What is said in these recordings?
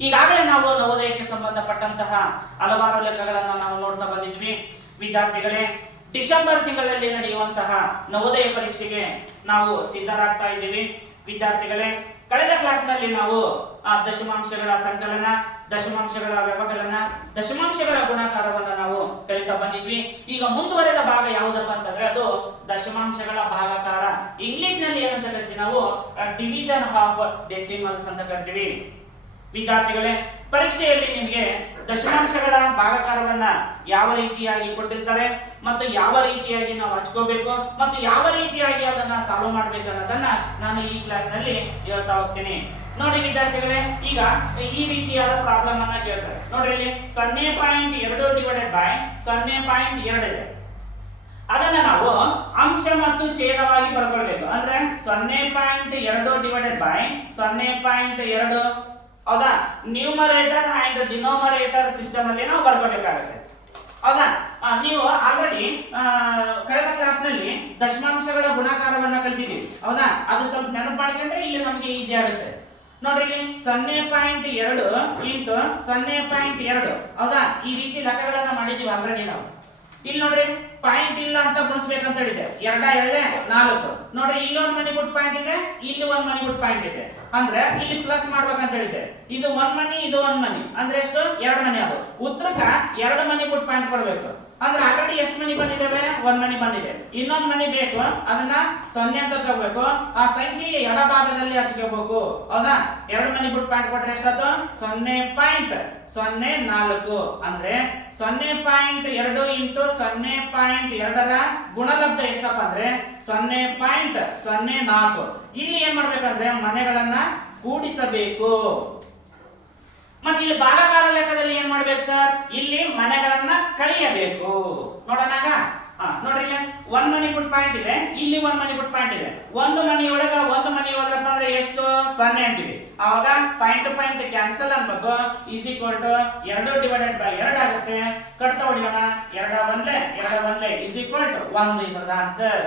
ಈಗಾಗಲೇ ನಾವು ನವೋದಯಕ್ಕೆ ಸಂಬಂಧಪಟ್ಟಂತಹ ಹಲವಾರು ಲೆಕ್ಕಗಳನ್ನ ನಾವು ನೋಡ್ತಾ ಬಂದಿದ್ವಿ. ವಿದ್ಯಾರ್ಥಿಗಳೇ, ಡಿಸೆಂಬರ್ ತಿಂಗಳಲ್ಲಿ ನಡೆಯುವಂತಹ ನವೋದಯ ಪರೀಕ್ಷೆಗೆ ನಾವು ಸಿದ್ಧರಾಗ್ತಾ ಇದ್ದೀವಿ. ವಿದ್ಯಾರ್ಥಿಗಳೇ, ಕಳೆದ ಕ್ಲಾಸ್ನಲ್ಲಿ ನಾವು ದಶಮಾಂಶಗಳ ಸಂಕಲನ, ದಶಮಾಂಶಗಳ ವ್ಯವಕಲನ, ದಶಮಾಂಶಗಳ ಗುಣಾಕಾರವನ್ನು ನಾವು ಕಲಿತಾ ಬಂದಿದ್ವಿ. ಈಗ ಮುಂದುವರೆದ ಭಾಗ ಯಾವುದಪ್ಪ ಅಂತಂದ್ರೆ ಅದು ದಶಮಾಂಶಗಳ ಭಾಗಾಕಾರ. ಇಂಗ್ಲಿಷ್ನಲ್ಲಿ ಏನಂತ ಕರಿತೀವಿ ನಾವು ಡಿವಿಷನ್ ಆಫ್ ಡೆಸಿಮಲ್ಸ್ ಅಂತ ಕರಿತೀವಿ. ವಿದ್ಯಾರ್ಥಿಗಳೇ, ಪರೀಕ್ಷೆಯಲ್ಲಿ ನಿಮಗೆ ದಶಮಾಂಶಗಳ ಭಾಗಕಾರವನ್ನ ಯಾವ ರೀತಿಯಾಗಿ ಕೊಟ್ಟಿರ್ತಾರೆ ಮತ್ತು ಯಾವ ರೀತಿಯಾಗಿ ನಾವು ಹಚ್ಕೋಬೇಕು ಮತ್ತು ಯಾವ ರೀತಿಯಾಗಿ ಅದನ್ನ ಸಾಲ್ವ್ ಮಾಡ್ಬೇಕು ಅನ್ನೋದನ್ನ ನಾನು ಈ ಕ್ಲಾಸ್ನಲ್ಲಿ ಹೇಳ್ತಾ ಹೋಗ್ತೀನಿ. ನೋಡಿ ವಿದ್ಯಾರ್ಥಿಗಳೇ, ಈಗ ಈ ರೀತಿಯಾದ ಪ್ರಾಬ್ಲಮ್ ಅನ್ನ ಕೇಳ್ತಾರೆ. ನೋಡ್ರಿ ಇಲ್ಲಿ ಸೊನ್ನೆ ಪಾಯಿಂಟ್ ಎರಡು ಡಿವೈಡೆಡ್ ಬೈ ಸೊನ್ನೆ ಪಾಯಿಂಟ್ ಎರಡು ಇದೆ. ಅದನ್ನ ನಾವು ಅಂಶ ಮತ್ತು ಛೇದವಾಗಿ ಬರ್ಕೊಳ್ಬೇಕು. ಅಂದ್ರೆ ಸೊನ್ನೆ ಪಾಯಿಂಟ್ ಎರಡು ಡಿವೈಡೆಡ್ ಬೈ ಸೊನ್ನೆ ಪಾಯಿಂಟ್ ಎರಡು ಹೌದಾ? ನ್ಯೂಮರೇಟರ್ ಅಂಡ್ ಡಿನೋಮರೇಟರ್ ಸಿಸ್ಟಮ್ ಅಲ್ಲಿ ನಾವು ಬರ್ಕೋಬೇಕಾಗುತ್ತೆ ಹೌದಾ? ನೀವು ಆಲ್ರೆಡಿ ಕಳೆದ ಕ್ಲಾಸ್ನಲ್ಲಿ ದಶಮಾಂಶಗಳ ಗುಣಾಕಾರವನ್ನ ಕಲ್ತಿದ್ದೀವಿ ಹೌದಾ? ಅದು ಸ್ವಲ್ಪ ನೆನಪು ಮಾಡ್ಕೊಂಡ್ರೆ ಇಲ್ಲಿ ನಮಗೆ ಈಸಿ ಆಗುತ್ತೆ. ನೋಡ್ರಿ ಇಲ್ಲಿ ಸೊನ್ನೆ ಪಾಯಿಂಟ್ ಎರಡು ಇಂಟು ಸೊನ್ನೆ ಪಾಯಿಂಟ್ ಎರಡು. ಹೌದಾ? ಈ ರೀತಿ ಲೆಕ್ಕಗಳನ್ನ ಮಾಡಿದೀವಿ ಆಲ್ರೆಡಿ ನಾವು. ಇಲ್ಲಿ ನೋಡ್ರಿ. ಪಾಯಿಂಟ್ ಇಲ್ಲ ಅಂತ ಗುಣಿಸ್ಬೇಕಂತ ಹೇಳಿದೆ. ಎರಡ ಎರಡೇ ನಾಲ್ಕು. ನೋಡ್ರಿ ಒಂದ್ ಮನಿ ಗುಡ್ ಪಾಯಿಂಟ್ ಇದೆ, ಇಲ್ಲಿ ಒಂದ್ ಮನಿ ಗುಡ್ ಪಾಯಿಂಟ್ ಇದೆ. ಅಂದ್ರೆ, ಇಲ್ಲಿ ಪ್ಲಸ್ ಮಾಡ್ಬೇಕಂತ ಹೇಳಿದೆ. ಇದು ಒಂದ್ ಮನಿ ಇದು ಒಂದ್ ಮನಿ ಅಂದ್ರೆ ಎಷ್ಟು? ಎರಡು ಮನಿ ಅದು. ಉತ್ತರಕ್ಕ ಎರಡು ಮನಿ ಗುಡ್ ಪಾಯಿಂಟ್ ಕೊಡ್ಬೇಕು. ಅಂದ್ರೆ ಆಲ್ರೆಡಿ ಎಷ್ಟು ಮನಿ ಬಂದಿದ್ದಾವೆ ಒಂದ್ ಮನಿ ಬಂದಿದೆ. ಇನ್ನೊಂದ್ ಮನಿ ಬೇಕು. ಅದನ್ನ ಸೊನ್ನೆ ಅಂತ ತಗೋಬೇಕು. ಆ ಸಂಖ್ಯೆ ಎಡಭಾಗದಲ್ಲಿ ಹಚ್ಕೋಬೇಕು. ಹೌದಾ? ಎರಡು ಮನಿ ಬಿಟ್ಟು ಪಾಯಿಂಟ್ ಕೊಟ್ರೆ ಎಷ್ಟಾಯ್ತು ಸೊನ್ನೆ ಪಾಯಿಂಟ್ ಸೊನ್ನೆ ನಾಲ್ಕು. ಅಂದ್ರೆ ಸೊನ್ನೆ ಪಾಯಿಂಟ್ ಎರಡು ಇಂಟು ಸೊನ್ನೆ ಪಾಯಿಂಟ್ ಎರಡರ ಗುಣಲಬ್ಧ ಎಷ್ಟಪ್ಪ ಅಂದ್ರೆ ಸೊನ್ನೆ ಪಾಯಿಂಟ್ ಸೊನ್ನೆ ನಾಲ್ಕು. ಇಲ್ಲಿ ಏನ್ ಮಾಡ್ಬೇಕಂದ್ರೆ ಮನೆಗಳನ್ನ ಕೂಡಿಸಬೇಕು. ಮತ್ತೆ ಇಲ್ಲಿ ಭಾಗಾಕಾರ ಲೆಕ್ಕದಲ್ಲಿ ಏನ್ ಮಾಡ್ಬೇಕು ಸರ್? ಇಲ್ಲಿ ಮನೆಗಳನ್ನ ಕಳೆಯಬೇಕು. ನೋಡೋಣಾಗ? ನೋಡ್ರಿ ಒಂದ್ ಮನಿ ಗುಡ್ ಪಾಯಿಂಟ್ ಇದೆ. ಇಲ್ಲಿ ಒಂದ್ ಮನಿ ಗುಡ್ ಪಾಯಿಂಟ್ ಇದೆ. ಒಂದು ಮನೆಯೊಳಗ ಒಂದು ಮನಿ ಹೋದ್ರಪ್ಪ ಅಂದ್ರೆ ಎಷ್ಟು? ಸೊನ್ನೆ ಅಂತೀವಿ. ಅವಾಗ ಪಾಯಿಂಟ್ ಪಾಯಿಂಟ್ ಕ್ಯಾನ್ಸಲ್ ಅನ್ಬೇಕು. ಈಸ್ ಈಕ್ವಲ್ ಟು ಎರಡು ಡಿವೈಡೆಡ್ ಬೈ ಎರಡು ಆಗುತ್ತೆ. ಕಟ್ತಾ ಹೊಡಿಯೋಣ. ಎರಡ ಬಂದ್ಲೆ ಎರಡ ಬಂದ್ಲೆ ಈಸ್ ಈಕ್ವಲ್ ಟು ಒಂದು ಇದ್ರದ ಆನ್ಸರ್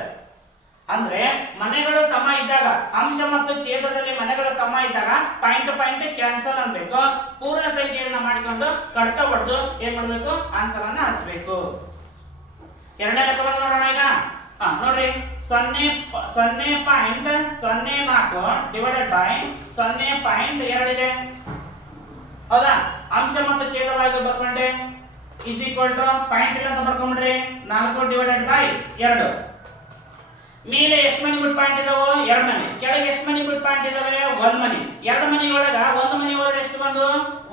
ಅಂದ್ರೆ ಮನೆಗಳು ಸಮ ಇದ್ದಾಗ, ಅಂಶ ಮತ್ತು ಛೇದದಲ್ಲಿ ಮನೆಗಳು ಸಮ ಇದ್ದಾಗ ಪಾಯಿಂಟ್ ಪಾಯಿಂಟ್ ಕ್ಯಾನ್ಸಲ್ ಅನ್ಬೇಕು. ಪೂರ್ಣ ಸಂಖ್ಯೆಯನ್ನ ಮಾಡಿಕೊಂಡು ಕಡ್ತ ಹೊಡೆದು ಏನ್ ಮಾಡ್ಬೇಕು? ಆನ್ಸರ್ ಅನ್ನ ಹಚ್ಬೇಕು. ಎರಡನೇ ಲೆಕ್ಕವನ್ನು ನೋಡೋಣ ಈಗ. ನೋಡ್ರಿ. ಸೊನ್ನೆ ಸೊನ್ನೆ ಪಾಯಿಂಟ್ ಸೊನ್ನೆ ನಾಲ್ಕು ಡಿವೈಡೆಡ್ ಬೈ ಸೊನ್ನೆ ಪಾಯಿಂಟ್ ಎರಡಿದೆ ಹೌದಾ? ಅಂಶ ಮತ್ತು ಛೇದವಾಗಿ ಬರ್ಕೊಂಡೆ. ಇಸ್ ಈಕ್ವಲ್ ಟು ಪಾಯಿಂಟ್ ಇಲ್ಲ ಅಂತ ಬರ್ಕೊಂಡ್ರಿ ನಾಲ್ಕು ಡಿವೈಡೆಡ್ ಬೈ ಎರಡು. ಮೇಲೆ ಎಷ್ಟು ಮನಿ ಬಿಟ್ ಪಾಯಿಂಟ್ ಇದಾವೆ? ಎರಡು ಮನಿ. ಕೆಳಗೆ ಎಷ್ಟು ಮನಿ ಬಿಟ್ ಪಾಯಿಂಟ್ ಇದಾವೆ? ಒಂದ್ ಮನಿ. ಎರಡು ಮನಿ ಒಳಗ ಒಂದು ಮನಿ ಹೋದ್ರೆ ಎಷ್ಟು ಬಂದು?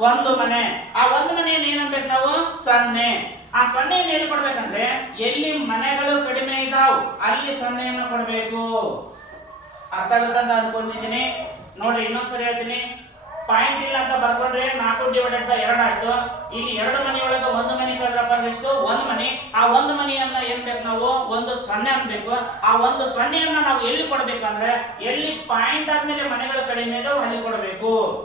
ಒಂದು ಮನೆ. ಆ ಒಂದು ಮನೆಯನ್ನು ಏನನ್ಬೇಕು ನಾವು? ಸೊನ್ನೆ. ಆ ಸೊನ್ನೆಯನ್ನು ಎಲ್ಲಿ ಕೊಡ್ಬೇಕಂದ್ರೆ ಎಲ್ಲಿ ಮನೆಗಳು ಕಡಿಮೆ ಇದಾವ್, ಅಲ್ಲಿ ಸೊನ್ನೆಯನ್ನು ಕೊಡ್ಬೇಕು. ಅರ್ಥ ಆಗುತ್ತಂತ ಅನ್ಕೊಂಡಿದ್ದೀನಿ. ನೋಡ್ರಿ, ಇನ್ನೊಂದ್ಸರಿ ಹೇಳ್ತೀನಿ. ಪಾಯಿಂಟ್ ಇಲ್ಲ ಅಂತ ಬರ್ಕೊಂಡ್ರೆ ನಾಲ್ಕು ಡಿವೈಡೆಡ್ ಬೈ ಎರಡು ಆಯ್ತು. ಇಲ್ಲಿ ಎರಡು ಒಳಗೆ ಒಂದು ಮನೆ ಕಳೆದ್ರಪ್ಪ ಅಂದ್ರೆ ಎಷ್ಟು? ಒಂದು ಮನೆ. ಆ ಒಂದು ಮನೆಯನ್ನ ಏನ್ ಬೇಕು ನಾವು? ಒಂದು ಸೊನ್ನೆ ಅನ್ಬೇಕು. ಆ ಒಂದು ಸೊನ್ನೆಯನ್ನ ನಾವು ಎಲ್ಲಿ ಕೊಡ್ಬೇಕಂದ್ರೆ, ಎಲ್ಲಿ ಪಾಯಿಂಟ್ ಆದ್ಮೇಲೆ ಮನೆಗಳು ಕಡಿಮೆ ಇದಾವೆ ಅಲ್ಲಿ ಕೊಡಬೇಕು.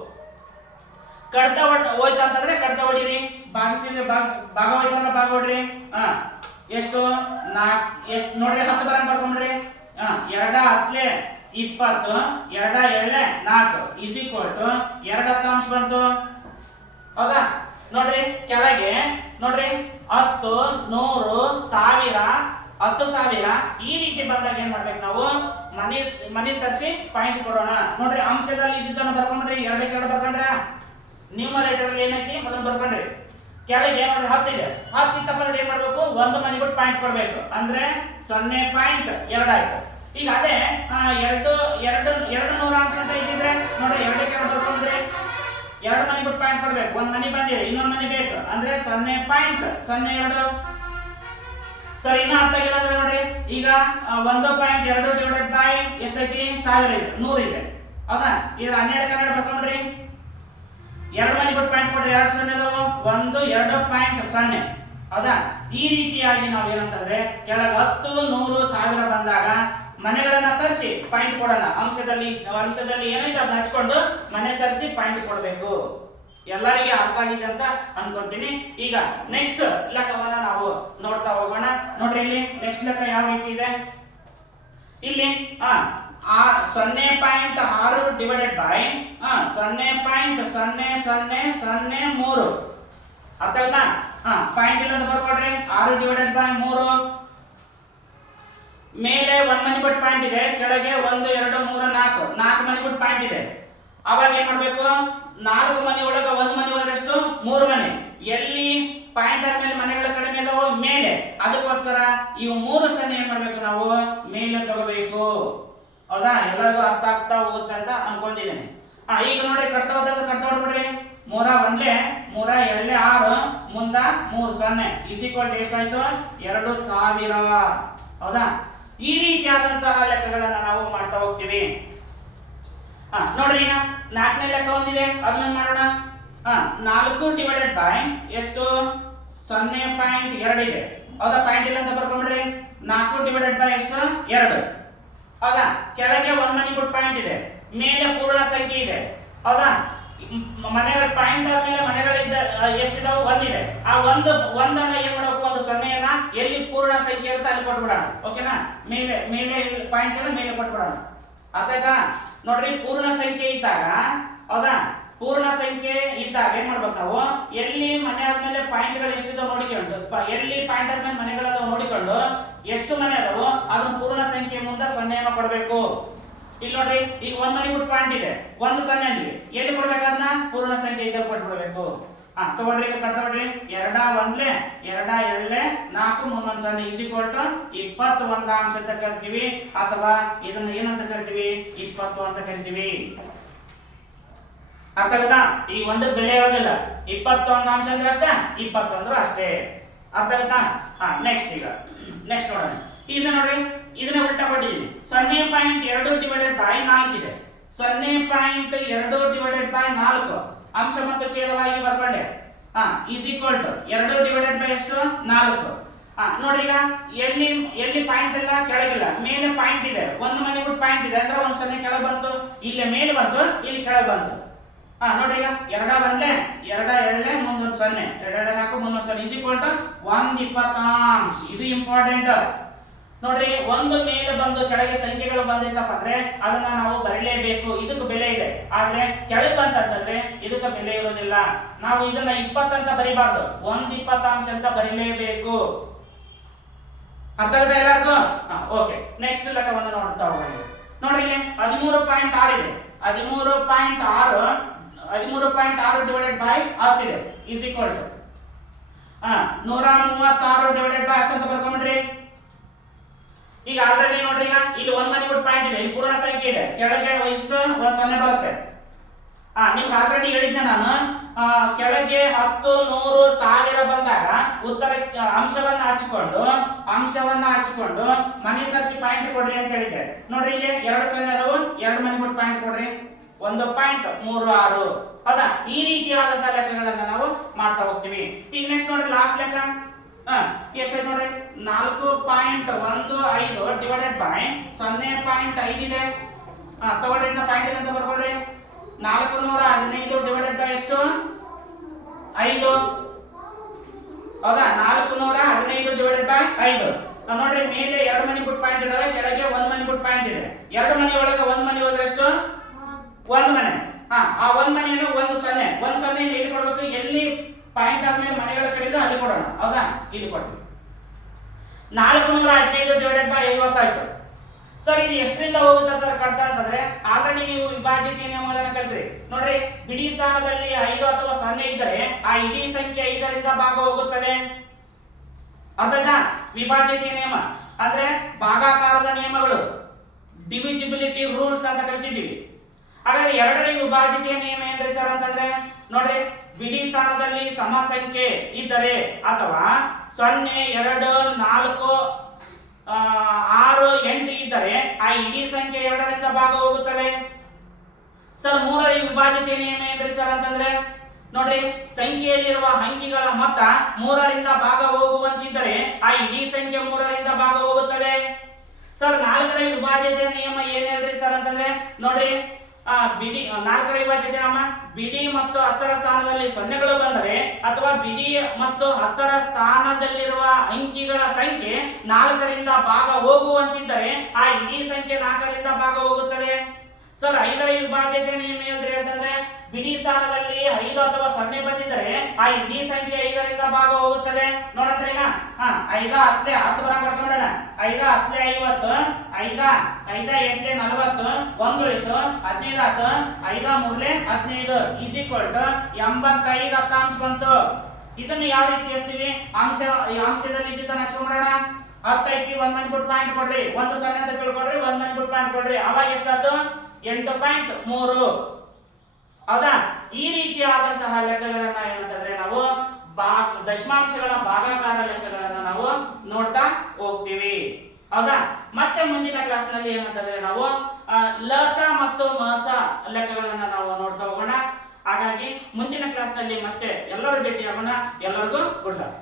ಕಡ್ತ ಹೋಯ್ತು ಅಂತಂದ್ರೆ ಕಡ್ತ ಹೊಡಿರಿ. ಭಾಗಿಸಿದ್ರೆ ಭಾಗಿಸ್ ಭಾಗ ಹೋಯ್ತು ಅಂದ್ರೆ ಭಾಗ ಹೊಡ್ರಿ. ಹಾ. ಎಷ್ಟು? ನಾಲ್ಕು ಎಷ್ಟು? ನೋಡ್ರಿ, ಹತ್ತು ಬರಂಗ್ ಬರ್ಕೊಂಡ್ರಿ. ಹಾ, ಎರಡ ಹತ್ಲೆ. ಇಪ್ಪತ್ತು, ಎರಡ ಏಳೆ ನಾಲ್ಕು ಇಸ್ ಈಕ್ವಲ್ ಟು ಎರಡು ಹತ್ತಾಂಶ ಬಂತು. ಹೌದಾ? ನೋಡ್ರಿ, ಕೆಳಗೆ, ನೋಡ್ರಿ, ಹತ್ತು, ನೂರು, ಸಾವಿರ, ಹತ್ತು ಸಾವಿರ, ಈ ರೀತಿ ಬಂದಾಗ ಏನ್ ಮಾಡ್ಬೇಕು ನಾವು? ಮನಿ ಮನಿ ಸರಿಸಿ ಪಾಯಿಂಟ್ ಕೊಡೋಣ. ನೋಡ್ರಿ, ಅಂಶದಲ್ಲಿ ಇದ್ದಿದ್ದನ್ನು ಬರ್ಕೊಂಡ್ರಿ ಎರಡು ಎರಡು ಬರ್ಕೊಂಡ್ರ? ನ್ಯೂಮರೇಟರ್ ಏನೈತಿ? ಅದನ್ನ ಬರ್ಕೊಂಡ್ರಿ. ಕೆಳಗೆ ನೋಡ್ರಿ ಹತ್ತಿದೆ ಹತ್ತು ಇತ್ತಪ್ಪ ಅಂದ್ರೆ ಏನ್ ಮಾಡ್ಬೇಕು? ಒಂದು ಮನಿ ಬಿಟ್ಟು ಪಾಯಿಂಟ್ ಕೊಡ್ಬೇಕು. ಅಂದ್ರೆ ಸೊನ್ನೆ ಪಾಯಿಂಟ್ ಎರಡು ಆಯ್ತು. ಈಗ ಅದೇ ಎರಡು ಎರಡು ಎರಡು ನೂರ ಅಂಶ ಅಂತ ಇದ್ದಿದ್ರೆ, ನೋಡ್ರಿ ಎರಡಕ್ಕೆ ಎರಡು ಬರ್ಕೊಂಡ್ರಿ ಎರಡು ಮನೆ ಬಿಟ್ಟು ಪಾಯಿಂಟ್ ಕೊಡ್ಬೇಕು. ಒಂದ್ ಮನೆ ಬಂದಿದೆ, ಇನ್ನೊಂದು ಮನೆ ಬೇಕು. ಅಂದ್ರೆ ಸೊನ್ನೆ ಪಾಯಿಂಟ್ ಸೊನ್ನೆ ಎರಡು. ಸರ್, ಇನ್ನೂ ಅರ್ಥ ಆಗಿಲ್ಲ ಅಂದ್ರೆ ನೋಡ್ರಿ. ಈಗ ಒಂದು ಪಾಯಿಂಟ್ ಎರಡು ಡಿವೈಡೆಡ್ ಬೈ ಎಷ್ಟೈತಿ? ಸಾವಿರ ಇದೆ, ನೂರು ಇದೆ. ಹೌದಾ? ಇದು ಹನ್ನೆರಡು ಕನ್ನಡ ಬರ್ಕೊಂಡ್ರಿ ಎರಡು ಮನೆ ಬಿಟ್ಟು ಪಾಯಿಂಟ್ ಕೊಡ್ರಿ, ಎರಡು ಸೊನ್ನೆ ಒಂದು, ಎರಡು ಪಾಯಿಂಟ್ ಸೊನ್ನೆ. ಹೌದಾ? ಈ ರೀತಿಯಾಗಿ ನಾವು ಏನಂತಂದ್ರೆ ಕೆಳಗೆ ಹತ್ತು, ನೂರು, ಸಾವಿರ ಬಂದಾಗ ಮನೆಗಳನ್ನ ಸರಿಸಿ ಪಾಯಿಂಟ್ ಕೊಡೋಣ ಅಂಶದಲ್ಲಿ ಅಂಶದಲ್ಲಿ ಏನೈತೆ ಅದನ್ನ ಹಚ್ಕೊಂಡು ಮನೆ ಸರಿಸಿ ಪಾಯಿಂಟ್ ಕೊಡಬೇಕು. ಎಲ್ಲರಿಗೆ ಅರ್ಥ ಆಗಿದೆ ಅಂತ ಅನ್ಕೊಂತೀನಿ. ಈಗ ನೆಕ್ಸ್ಟ್ ಲೆಕ್ಕವನ್ನ ನಾವು ನೋಡ್ತಾ ಹೋಗೋಣ. ನೋಡ್ರಿ ಇಲ್ಲಿ ನೆಕ್ಸ್ಟ್ ಲೆಕ್ಕ ಯಾವ ರೀತಿ ಇದೆ? ಇಲ್ಲಿ, ಆ ಸೊನ್ನೆ ಪಾಯಿಂಟ್ ಆರು ಡಿವೈಡೆಡ್ ಬೈ ಸೊನ್ನೆ ಪಾಯಿಂಟ್ ಸೊನ್ನೆ ಸೊನ್ನೆ ಸೊನ್ನೆ ಮೂರು. ಅರ್ಥ ಆಯ್ತಾ? ಹಾ ಪಾಯಿಂಟ್ ಇಲ್ಲ ಅಂತ ಬರ್ಕೊಡ್ರಿ. ಆರು ಡಿವೈಡೆಡ್ ಬೈ ಮೂರು. ಮೇಲೆ ಒಂದು ಮನಿ ಬಿಟ್ಟು ಪಾಯಿಂಟ್ ಇದೆ, ಕೆಳಗೆ ಒಂದು, ಎರಡು, ಮೂರು, ನಾಲ್ಕು. ನಾಲ್ಕು ಮನಿ ಬಿಟ್ಟು ಪಾಯಿಂಟ್ ಇದೆ. ಅವಾಗ ಏನ್ ಮಾಡ್ಬೇಕು? ನಾಲ್ಕು ಮನೆ ಒಳಗ ಒಂದು ಮನೆ ಹೋದ್ರೆ ಎಷ್ಟು ಮೂರು ಮನೆ. ಎಲ್ಲಿ? ಪಾಯಿಂಟ್ ಆದ್ಮೇಲೆ ಮನೆಗಳ ಕಡಿಮೆ ಇದಾವೋ? ಮೇಲೆ. ಅದಕ್ಕೋಸ್ಕರ ಇವು ಮೂರು ಸನ್ನೆ ಏನ್ ಮಾಡ್ಬೇಕು ನಾವು? ಮೇಲೆ ತಗೋಬೇಕು. ಹೌದಾ? ಎಲ್ಲರಿಗೂ ಅರ್ಥ ಆಗ್ತಾ ಹೋಗುತ್ತೆ ಅಂತ ಅನ್ಕೊಂಡಿದ್ದೇನೆ. ಈಗ ನೋಡ್ರಿ ಕಟ್ತಾ ಹೋದಾಗ ಕಟ್ತಾ ಹೋಗ್ಬಿಡ್ರಿ ಮೂರ ಒಂದ್ಲೆ, ಮೂರ ಎರಡ್ಲೆ ಆರು, ಮುಂದ ಮೂರು ಸೊನ್ನೆ. ಇಸಿಕ್ವಲ್ ಎಷ್ಟಾಯ್ತು? ಎರಡು ಸಾವಿರ. ಹೌದಾ? ಈ ರೀತಿಯಾದಂತಹ ಲೆಕ್ಕಗಳನ್ನು ನಾವು ಮಾಡ್ತಾ ಹೋಗ್ತೀವಿ. ಹಾ, ನೋಡ್ರಿ ಈಗ ನಾಲ್ಕನೇ ಲೆಕ್ಕ ಒಂದಿದೆ ಅದನ್ನ ಮಾಡೋಣ. ಹಾ, ನಾಲ್ಕು ಡಿವೈಡೆಡ್ ಬೈ ಎಷ್ಟು? ಸೊನ್ನೆ ಪಾಯಿಂಟ್ ಎರಡು ಇದೆ. ಹೌದಾ, ಪಾಯಿಂಟ್ ಇಲ್ಲ ಅಂತ ಬರ್ಕೊಂಡ್ರಿ ನಾಲ್ಕು ಡಿವೈಡೆಡ್ ಬೈ ಎಷ್ಟು? ಎರಡು. ಹೌದಾ, ಕೆಳಗೆ ಒಂದ್ ಮನಿ ಗುಡ್ ಪಾಯಿಂಟ್ ಇದೆ, ಮೇಲೆ ಪೂರ್ಣ ಸಂಖ್ಯೆ ಇದೆ. ಹೌದಾ ಮನೆಗಳ ಪಾಯಿಂಟ್ ಆದ್ಮೇಲೆ ಮನೆಗಳಿದ್ದ ಎಷ್ಟಿದಾವು ಒಂದಿದೆ. ಆ ಒಂದು, ಒಂದನ್ನ ಏನ್ ಮಾಡಬೇಕು? ಒಂದು ಸೊನ್ನೆಯನ್ನ ಎಲ್ಲಿ ಪೂರ್ಣ ಸಂಖ್ಯೆ ಇರುತ್ತೆ ಅಲ್ಲಿ ಕೊಟ್ಬಿಡೋಣ. ಓಕೆನಾ? ಮೇಲೆ ಮೇಲೆ ಪಾಯಿಂಟ್ ಎಲ್ಲ ಮೇಲೆ ಕೊಟ್ಬಿಡೋಣ. ಅರ್ಥ ಆಯ್ತಾ ನೋಡ್ರಿ, ಪೂರ್ಣ ಸಂಖ್ಯೆ ಇದ್ದಾಗ, ಹೌದಾ? ಪೂರ್ಣ ಸಂಖ್ಯೆ ಇದ್ದಾಗ ಏನ್ ಮಾಡ್ಬೇಕು ನಾವು? ಎಲ್ಲಿ ಮನೆ ಆದ್ಮೇಲೆ ಪಾಯಿಂಟ್ಗಳು ಎಷ್ಟಿದಾವ ನೋಡಿಕೊಂಡು ಎಲ್ಲಿ ಪಾಯಿಂಟ್ ಆದ್ಮೇಲೆ ಮನೆಗಳದಾವ ನೋಡಿಕೊಂಡು, ಎಷ್ಟು ಮನೆ ಅದಾವೋ, ಅದನ್ನ ಪೂರ್ಣ ಸಂಖ್ಯೆ ಮುಂದೆ ಸೊನ್ನೆಯನ್ನ ಕೊಡಬೇಕು. ಇಲ್ಲಿ ನೋಡ್ರಿ, ಈಗ ಒಂದ್ ಮನಿ ಪಾಯಿಂಟ್ ಇದೆ. ಒಂದು ಸೊನ್ನೆ ಅಂದ್ವಿ. ಎಲ್ಲಿ ಕೊಡ್ಬೇಕಂತ ಪೂರ್ಣ ಸಂಖ್ಯೆ ಇದ್ದಾಗ ಕೊಟ್ಬಿಡ್ಬೇಕು. ಹಾ, ತಗೊಳ್ರಿ, ಈಗ ಕಟ್ ಮಾಡ್ರಿ. ಎರಡ ಒಂದ್ಲೆ, ಎರಡ ಎರಡ್ಲೆ ನಾಲ್ಕು ಮುಂದೊಂದ್ ಸೊನ್ನೆ ಈಸ್ ಈಕ್ವಲ್ ಒಂದ ಅಂಶ ಅಂತ ಕರಿತೀವಿ. ಅಥವಾ ಇದನ್ನ ಏನಂತ ಕರಿತೀವಿ? ಇಪ್ಪತ್ತು ಅಂತ ಕರಿತೀವಿ. ಅರ್ಥ ಆಗುತ್ತಾ? ಈ ಒಂದು ಬೆಲೆ ಇರೋದಿಲ್ಲ ಇಪ್ಪತ್ತೊಂದು ಅಂಶ ಅಂದ್ರೆ ಅಷ್ಟೇ, ಇಪ್ಪತ್ತೊಂದ್ರು ಅಷ್ಟೇ. ಅರ್ಥ ಆಗುತ್ತಾ? ಹಾ ನೆಕ್ಸ್ಟ್ ಈಗ. ನೆಕ್ಸ್ಟ್ ನೋಡೋಣ. ಈಗ ನೋಡ್ರಿ ಇದನ್ನ ಉಲ್ಟಾ ಕೊಟ್ಟಿದ್ದೀನಿ ಸೊನ್ನೆ ಪಾಯಿಂಟ್ ಎರಡು ಡಿವೈಡೆಡ್ ಬೈ ಇದೆ. ಸೊನ್ನೆ ಪಾಯಿಂಟ್ ಎರಡು ಡಿವೈಡೆಡ್ ಬೈ ನಾಲ್ಕು. ಅಂಶ ಮತ್ತು ಛೇದವಾಗಿ ಬರ್ಕೊಂಡೆ. ಹಾ ಈಸ್ ಈಕ್ವಲ್ ಟು ಎರಡು ಡಿವೈಡೆಡ್ ಬೈ ಎಷ್ಟು? ನಾಲ್ಕು. ಹಾ ನೋಡಿ ಈಗ ಎಲ್ಲಿ ಎಲ್ಲಿ ಪಾಯಿಂಟ್ ಇಲ್ಲ? ಕೆಳಗಿಲ್ಲ. ಮೇಲೆ ಪಾಯಿಂಟ್ ಇದೆ. ಒಂದು ಮನೆ ಬಿಟ್ಟು ಪಾಯಿಂಟ್ ಇದೆ. ಅಂದ್ರೆ ಒಂದು ಸೊನ್ನೆ ಕೆಳಗೆ ಬಂತು. ಇಲ್ಲಿ ಮೇಲೆ ಬಂತು, ಇಲ್ಲಿ ಕೆಳಗೆ ಬಂತು. ಹಾ ನೋಡಿ ಈಗ ಎರಡ ಒಂದ್ಲೆ, ಎರಡ ಎರಡ್ಲೆ, ಮುಂದೊಂದು ಸೊನ್ನೆ. ಎರಡ ನಾಲ್ಕು, ಮುಂದೊಂದು ಸೊನ್ನೆ. ಈಸ್ ಈಕ್ವಲ್ ಟು ಒಂದ್ ಇಪ್ಪತ್ತಾಂಶ ಇದು ಇಂಪಾರ್ಟೆಂಟ್ ನೋಡ್ರಿ, ಒಂದು ಮೇಲೆ ಬಂದು ಕೆಳಗೆ ಸಂಖ್ಯೆಗಳು ಬಂದಿತ್ತಪ್ಪ ಅಂದ್ರೆ ಅದನ್ನ ನಾವು ಬರೀಲೇಬೇಕು. ಇದಕ್ಕೆ ಬೆಲೆ ಇದೆ. ಆದ್ರೆ ಕೆಳಗೆ ಬಂತಂತಂದ್ರೆ ಇದಕ್ಕೆ ಬೆಲೆ ಇರೋದಿಲ್ಲ. ನಾವು ಇದನ್ನ ಇಪ್ಪತ್ತಂತ ಬರಿಬಾರ್ದು. ಒಂದ್ ಇಪ್ಪತ್ತಾಂಶ ಅಂತ ಬರಿಲೇಬೇಕು. ಅರ್ಥ ಆಗುತ್ತೆ ಎಲ್ಲಾರ್ಗು? ಓಕೆ ನೆಕ್ಸ್ಟ್ ಲೆಕ್ಕವನ್ನು ನೋಡ್ತಾ ಹೋಗೋಣ ನೋಡ್ರಿ ಇಲ್ಲಿ ಹದಿಮೂರು ಪಾಯಿಂಟ್ ಆರು ಇದೆ. ಹದಿಮೂರು ಪಾಯಿಂಟ್ ಆರು, ಹದಿಮೂರು ಪಾಯಿಂಟ್ ಆರು ಡಿವೈಡೆಡ್ ಬೈ ಹತ್ತಿದೆ ಈಸ್ ಈಕ್ವಲ್ ಟು ನೂರ ಮೂವತ್ತಾರು ಡಿವೈಡೆಡ್ ಬೈ ಹತ್ತು ಅಂತ ಬರ್ಕೊಂಡ್ರಿ ಈಗ ಆಲ್ರೆಡಿ ನೋಡ್ರಿ ಈಗ ಇಲ್ಲಿ ಒಂದ್ ಮನೆ ಬಿಟ್ಟು ಪಾಯಿಂಟ್ ಇದೆ. ಇಲ್ಲಿ ಪೂರ್ಣ ಸಂಖ್ಯೆ ಇದೆ. ಕೆಳಗೆ ಇಷ್ಟು ಒಂದ್ ಸೊನ್ನೆ ಬರುತ್ತೆ. ಆ ನಿಮ್ಗೆ ಆಲ್ರೆಡಿ ಹೇಳಿದ್ದೆ ನಾನು ಕೆಳಗೆ ಹತ್ತು, ನೂರು ಸಾವಿರ ಬಂದಾಗ ಉತ್ತರ ಅಂಶವನ್ನ ಹಚ್ಕೊಂಡು ಅಂಶವನ್ನ ಹಚ್ಕೊಂಡು ಮನೆ ಸರ್ಸಿ ಪಾಯಿಂಟ್ ಕೊಡ್ರಿ ಅಂತ ಹೇಳಿದ್ರೆ. ನೋಡ್ರಿ ಇಲ್ಲಿ ಎರಡು ಸೊನ್ನೆ ಅದಾವು. ಎರಡು ಮನೆ ಬಿಟ್ಟು ಪಾಯಿಂಟ್ ಕೊಡ್ರಿ. ಒಂದು ಪಾಯಿಂಟ್ ಮೂರು ಆರು. ಹೌದಾ? ಈ ರೀತಿಯಾದಂತಹ ಲೆಕ್ಕಗಳನ್ನ ನಾವು ಮಾಡ್ತಾ ಹೋಗ್ತೀವಿ. ಈಗ ನೆಕ್ಸ್ಟ್ ನೋಡ್ರಿ ಲಾಸ್ಟ್ ಲೆಕ್ಕ. ಎಷ್ಟಾಯ್ತು ನೋಡ್ರಿ? ನಾಲ್ಕು ಪಾಯಿಂಟ್ ಒಂದು ಐದು ಡಿವೈಡೆಡ್ ಬೈ ಸೊನ್ನೆ ಪಾಯಿಂಟ್ ಐದು ಇದೆ. ತಗೊಳ್ರಿ ಇಂದ ಪಾಯಿಂಟ್ ಅಂತ ಬರ್ಕೊಳ್ರಿ. ನಾಲ್ಕು ನೂರ ಹದಿನೈದು ಡಿವೈಡೆಡ್ ಬೈ ಎಷ್ಟು? ಐದು. ಹೌದಾ? ನಾಲ್ಕು ನೂರ ಹದಿನೈದು ಡಿವೈಡೆಡ್ ಬೈ ಐದು. ನಾವ್ ನೋಡ್ರಿ ಮೇಲೆ ಎರಡು ಮನಿ ಬುಟ್ ಪಾಯಿಂಟ್ ಇದಾವೆ ಕೆಳಗೆ ಒಂದ್ ಮನಿ ಬುಟ್ ಪಾಯಿಂಟ್ ಇದೆ. ಎರಡು ಮನೆ ಒಳಗೆ ಒಂದ್ ಮನೆ ಹೋದ್ರೆ ಎಷ್ಟು? ಒಂದ್ ಮನೆ. ಹಾ ಆ ಒಂದ್ ಮನೆಯನ್ನು ಒಂದು ಸೊನ್ನೆ. ಒಂದ್ ಸೊನ್ನೆ ಎಲ್ಲಿ ಕೊಡ್ಬೇಕು? ಎಲ್ಲಿ ಪಾಯಿಂಟ್ ಆದ್ಮೇಲೆ ಮನೆಗಳ ಕಡೆಯಿಂದ ಅಲ್ಲಿ ಕೊಡೋಣ. ಹೌದಾ? ಇಲ್ಲಿ ಕೊಡ್ತೀವಿ ನಾಲ್ಕು ನೂರ ಹದಿನೈದು ಡಿವೈಡೆಡ್ ಬೈ ಐವತ್ತಾಯ್ತು. ಸರ್ ಇದು ಎಷ್ಟರಿಂದ ಹೋಗುತ್ತೆ ಸರ್ ಕಟ್ಟ ಅಂತಂದ್ರೆ ಆಲ್ರೆಡಿ ನೀವು ವಿಭಾಜಕೀಯ ನಿಯಮಗಳನ್ನು ಕಲಿತ್ರಿ. ನೋಡ್ರಿ, ಬಿಡಿ ಸ್ಥಾನದಲ್ಲಿ ಐದು ಅಥವಾ ಸೊನ್ನೆ ಇದ್ದರೆ ಆ ಇಡೀ ಸಂಖ್ಯೆ ಐದರಿಂದ ಭಾಗ ಹೋಗುತ್ತದೆ. ಅರ್ಥ ವಿಭಾಜ್ಯತೆ ನಿಯಮ. ಅಂದ್ರೆ ಭಾಗಾಕಾರದ ನಿಯಮಗಳು. ಡಿವಿಜಿಬಿಲಿಟಿ ರೂಲ್ಸ್ ಅಂತ ಕಲ್ತಿದ್ದೀವಿ. ಹಾಗಾದ್ರೆ ಎರಡನೇ ವಿಭಾಜಕೀಯ ನಿಯಮ ಏನ್ರಿ ಸರ್ ಅಂತಂದ್ರೆ, ನೋಡ್ರಿ ಬಿಡಿ ಸ್ಥಾನದಲ್ಲಿ ಸಮ ಸಂಖ್ಯೆ ಇದ್ದರೆ ಅಥವಾ ಸೊನ್ನೆ, ಎರಡು, ನಾಲ್ಕು ಆರು, ಎಂಟು ಇದ್ದರೆ ಆ ಇಡೀ ಸಂಖ್ಯೆ ಎರಡರಿಂದ ಭಾಗ ಹೋಗುತ್ತದೆ ಸರ್ ಮೂರರ ವಿಭಾಜ್ಯತೆ ನಿಯಮ ಏನ್ರಿ ಸರ್ ಅಂತಂದ್ರೆ? ನೋಡ್ರಿ, ಸಂಖ್ಯೆಯಲ್ಲಿರುವ ಅಂಕಿಗಳ ಮೊತ್ತ ಮೂರರಿಂದ ಭಾಗ ಹೋಗುವಂತಿದ್ದರೆ ಆ ಇಡೀ ಸಂಖ್ಯೆ ಮೂರರಿಂದ ಭಾಗ ಹೋಗುತ್ತದೆ ಸರ್ ನಾಲ್ಕರ ವಿಭಾಜ್ಯತೆ ನಿಯಮ ಏನ್ ಹೇಳ್ರಿ ಸರ್ ಅಂತಂದ್ರೆ? ನೋಡ್ರಿ ಬಿಡಿ ನಾಲ್ಕರ ವಿಭಾಜ್ಯತೆ ನಮ್ಮ ಬಿಡಿ ಮತ್ತು ಹತ್ತರ ಸ್ಥಾನದಲ್ಲಿ ಸೊನ್ನೆಗಳು ಬಂದರೆ ಅಥವಾ ಬಿಡಿ ಮತ್ತು ಹತ್ತರ ಸ್ಥಾನದಲ್ಲಿರುವ ಅಂಕಿಗಳ ಸಂಖ್ಯೆ ನಾಲ್ಕರಿಂದ ಭಾಗ ಹೋಗುವಂತಿದ್ದರೆ ಆ ಇಡೀ ಸಂಖ್ಯೆ ನಾಲ್ಕರಿಂದ ಭಾಗ ಹೋಗುತ್ತದೆ. ಸರ್, ಐದರ ವಿಭಾಜ್ಯತೆ ನಿಯಮ ಹೇಳ್ರಿ ಅಂತಂದ್ರೆ ಬಿಡಿ ಸ್ಥಾನದಲ್ಲಿ ಐದು ಅಥವಾ ಸೊನ್ನೆ ಬಂದಿದ್ದರೆ ಆ ಇಡೀ ಸಂಖ್ಯೆ ಐದರಿಂದ ಭಾಗ ಹೋಗುತ್ತದೆ. ನೋಡಂದ್ರೆ ಈಗ. ಐದ ಹತ್ತೆ ಹತ್ತು ಬರ ಕೊಡ್ಕೊಂಡಣ ಐದ ಹತ್ತೆ ಐವತ್ತು. ಐದ ಐದ, ಎಂಟ್ಲೆ ನಲವತ್ತು, ಒಂದು ಇತ್ತು, ಹದಿನೈದು ಆತು ಐದ ಮೂರ್ಲೆ ಹದಿನೈದು, ಈಸ್ ಈಕ್ವಲ್ ಟು ಎಂಬತ್ತೈದು ದತ್ತಾಂಶ ಬಂತು. ಇದನ್ನು ಯಾವ ರೀತಿ ಎಸ್ತೀವಿ? ಅಂಶ, ಈ ಅಂಶದಲ್ಲಿ ಇದ್ದಿದ್ದನ್ನ ಹಚ್ಕೊಂಡ್ಬಿಡೋಣ ಹತ್ತೈತಿ ಒಂದ್ ಮಂದಿ ಬುಟ್ ಪಾಯಿಂಟ್ ಕೊಡ್ರಿ. ಒಂದು ಸೊನ್ನೆ ಅಂತ ತಿಳ್ಕೊಡ್ರಿ ಒಂದ್ ಮಂದಿ ಬುಟ್ ಪಾಯಿಂಟ್ ಕೊಡ್ರಿ. ಅವಾಗ ಎಷ್ಟಾಯ್ತು? ಎಂಟು ಪಾಯಿಂಟ್ ಮೂರು. ಹೌದಾ? ಈ ರೀತಿಯಾದಂತಹ ಲೆಕ್ಕಗಳನ್ನ ಏನಂತಂದ್ರೆ ನಾವು ದಶಮಾಂಶಗಳ ಭಾಗಾಕಾರ ಲೆಕ್ಕಗಳನ್ನ ನಾವು ನೋಡ್ತಾ ಹೋಗ್ತೀವಿ. ಹೌದಾ? ಮತ್ತೆ ಮುಂದಿನ ಕ್ಲಾಸ್ನಲ್ಲಿ ಏನಂತಂದ್ರೆ ನಾವು? ಲಸ ಮತ್ತು ಮಸ ಲೆಕ್ಕಗಳನ್ನ ನಾವು ನೋಡ್ತಾ ಹೋಗೋಣ. ಹಾಗಾಗಿ ಮುಂದಿನ ಕ್ಲಾಸ್ನಲ್ಲಿ ಮತ್ತೆ ಎಲ್ಲರೂ ಭೇಟಿಯಾಗೋಣ. ಎಲ್ಲರಿಗೂ ಗುಡ್ ಲಕ್